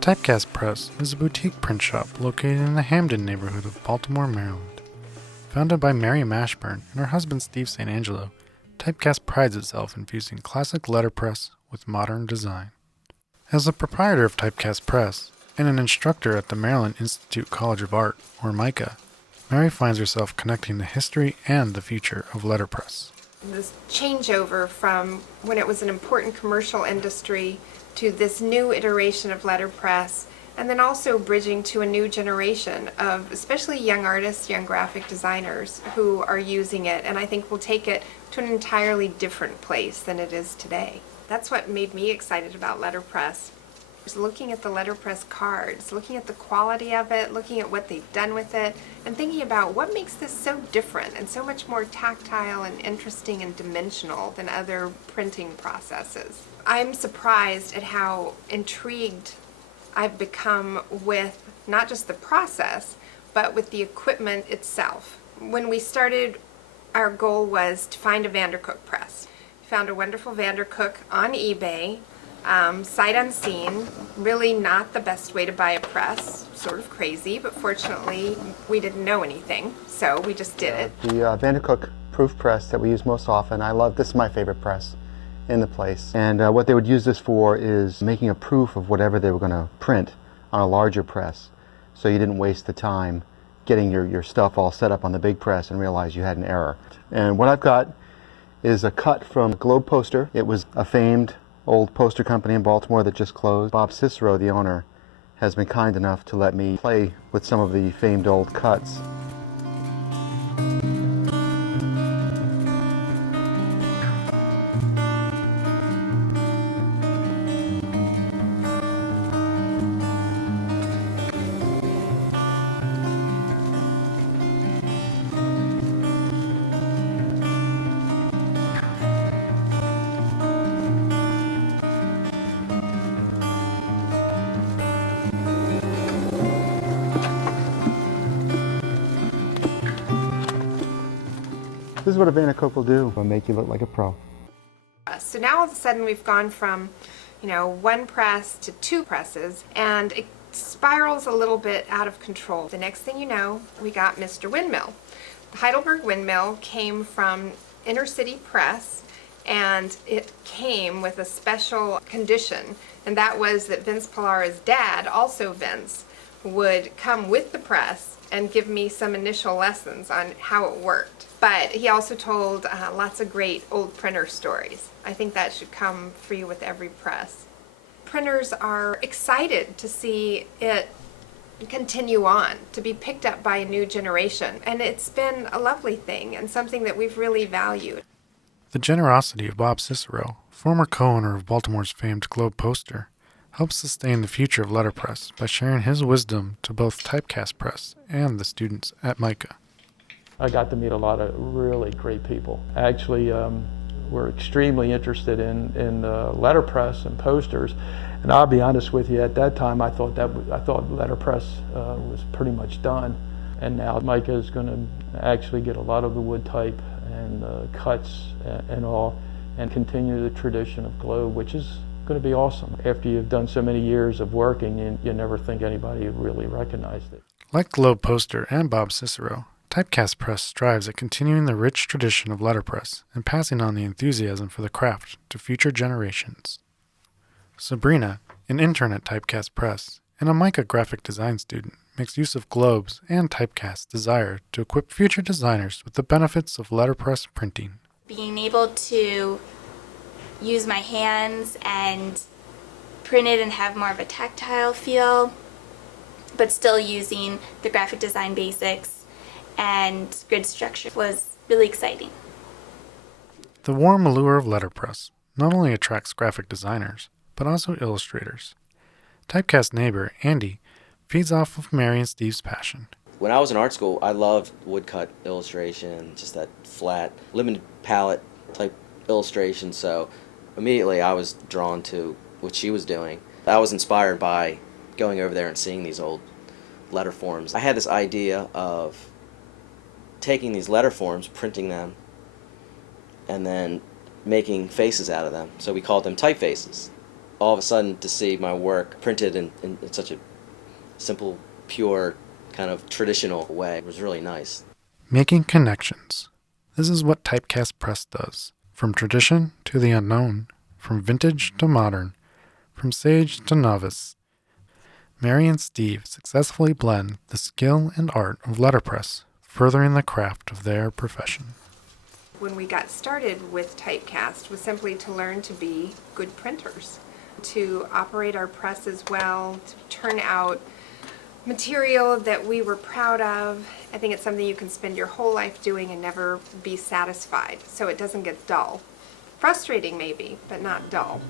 Typecast Press is a boutique print shop located in the Hamden neighborhood of Baltimore, Maryland. Founded by Mary Mashburn and her husband Steve St. Angelo, Typecast prides itself in fusing classic letterpress with modern design. As a proprietor of Typecast Press and an instructor at the Maryland Institute College of Art, or MICA, Mary finds herself connecting the history and the future of letterpress. This changeover from when it was an important commercial industry to this new iteration of letterpress, and then also bridging to a new generation of especially young artists, young graphic designers who are using it, and I think will take it to an entirely different place than it is today. That's what made me excited about letterpress. Was looking at the letterpress cards, looking at the quality of it, looking at what they've done with it, and thinking about what makes this so different and so much more tactile and interesting and dimensional than other printing processes. I'm surprised at how intrigued I've become with not just the process, but with the equipment itself. When we started, our goal was to find a Vandercook press. We found a wonderful Vandercook on eBay. Sight unseen, really not the best way to buy a press, sort of crazy, but fortunately we didn't know anything, so we just did it. The Vandercook proof press that we use most often, this is my favorite press in the place. And what they would use this for is making a proof of whatever they were going to print on a larger press, so you didn't waste the time getting your stuff all set up on the big press and realize you had an error. And what I've got is a cut from Globe Poster. It was a famed old poster company in Baltimore that just closed. Bob Cicero, the owner, has been kind enough to let me play with some of the famed old cuts. This is what a Vandercook will do. It'll make you look like a pro. So now all of a sudden we've gone from, one press to two presses, and it spirals a little bit out of control. The next thing you know, we got Mr. Windmill. The Heidelberg Windmill came from Inner City Press, and it came with a special condition, and that was that Vince Pallara's dad, also Vince, would come with the press and give me some initial lessons on how it worked. But he also told lots of great old printer stories. I think that should come for you with every press. Printers are excited to see it continue on, to be picked up by a new generation. And it's been a lovely thing and something that we've really valued. The generosity of Bob Cicero, former co-owner of Baltimore's famed Globe Poster, helps sustain the future of letterpress by sharing his wisdom to both Typecast Press and the students at MICA. I got to meet a lot of really great people. Actually, we're extremely interested in letterpress and posters. And I'll be honest with you, at that time I thought letterpress was pretty much done. And now MICA is going to actually get a lot of the wood type and cuts and all, and continue the tradition of Globe, which is going to be awesome. After you've done so many years of working, you never think anybody really recognized it. Like Globe Poster and Bob Cicero, Typecast Press strives at continuing the rich tradition of letterpress and passing on the enthusiasm for the craft to future generations. Sabrina, an intern at Typecast Press and a MICA graphic design student, makes use of Globe's and Typecast's desire to equip future designers with the benefits of letterpress printing. Being able to use my hands and print it and have more of a tactile feel, but still using the graphic design basics and grid structure was really exciting. The warm allure of letterpress not only attracts graphic designers, but also illustrators. Typecast neighbor, Andy, feeds off of Mary and Steve's passion. When I was in art school, I loved woodcut illustration, just that flat, limited palette type illustration, so immediately I was drawn to what she was doing. I was inspired by going over there and seeing these old letter forms. I had this idea of taking these letter forms, printing them, and then making faces out of them. So we called them typefaces. all of a sudden to see my work printed in such a simple, pure, kind of traditional way was really nice. Making connections. This is what Typecast Press does. From tradition to the unknown, from vintage to modern, from sage to novice. Mary and Steve successfully blend the skill and art of letterpress, furthering the craft of their profession. When we got started with Typecast was simply to learn to be good printers, to operate our press as well, to turn out material that we were proud of. I think it's something you can spend your whole life doing and never be satisfied, so it doesn't get dull. Frustrating maybe, but not dull.